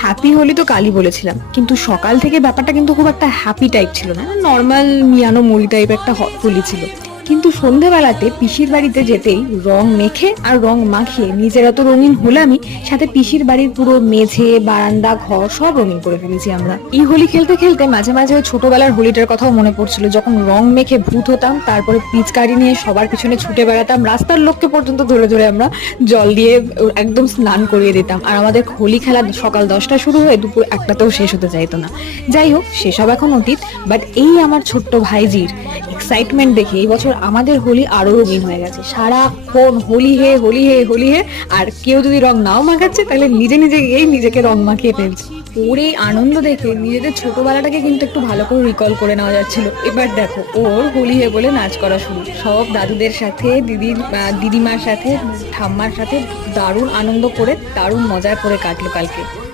Happy Holi তো কালই বলেছিলাম, কিন্তু সকাল থেকে ব্যাপারটা কিন্তু খুব একটা হ্যাপি টাইপ ছিল না, নর্মাল মিয়ানো মুড়ি টাইপ একটা হোলি ছিল। কিন্তু সন্ধেবেলাতে পিসির বাড়িতে যেতেই রং মেখে আর রং মাখিয়ে নিজেরা তো রঙিন হলামই, সাথে পিসির বাড়ির পুরো মেঝে বারান্দা ঘর সব রঙিন করে ফেলেছি আমরা। এই হোলি খেলতে খেলতে মাঝে মাঝে ওই ছোটবেলার হোলিটার কথাও মনে পড়ছিল, যখন রং মেখে ভূত হতাম, তারপরে পিচকারি নিয়ে সবার পিছনে ছুটে বেড়াতাম, রাস্তার লোককে পর্যন্ত ধরে ধরে আমরা জল দিয়ে একদম স্নান করিয়ে দিতাম। আর আমাদের হোলি খেলা সকাল 10টা শুরু হয়ে দুপুর 1টাতেও শেষ হতে চাইতো না। যাই হোক, সেসব এখন অতীত। বাট এই আমার ছোট্ট ভাইজির এক্সাইটমেন্ট দেখে এই বছর আমাদের হোলি আরো রঙিন হয়ে গেছে। সারাক্ষণ হোলি হে হোলি হে হোলি হে, আর কেউ যদি রং নাও মাখাচ্ছে তাহলে নিজে নিজে গিয়েই নিজেকে রং মাখিয়ে ফেলছে। ওর এই আনন্দ দেখে নিজেদের ছোটবেলাটাকে কিন্তু একটু ভালো করে রিকল করে নেওয়া যাচ্ছিল। এবার দেখো, ওর হোলি হে বলে নাচ করা শুরু, সব দাদুদের সাথে, দিদিমার সাথে, ঠাম্মার সাথে দারুণ আনন্দ করে দারুণ মজা করে কাটলো কালকে।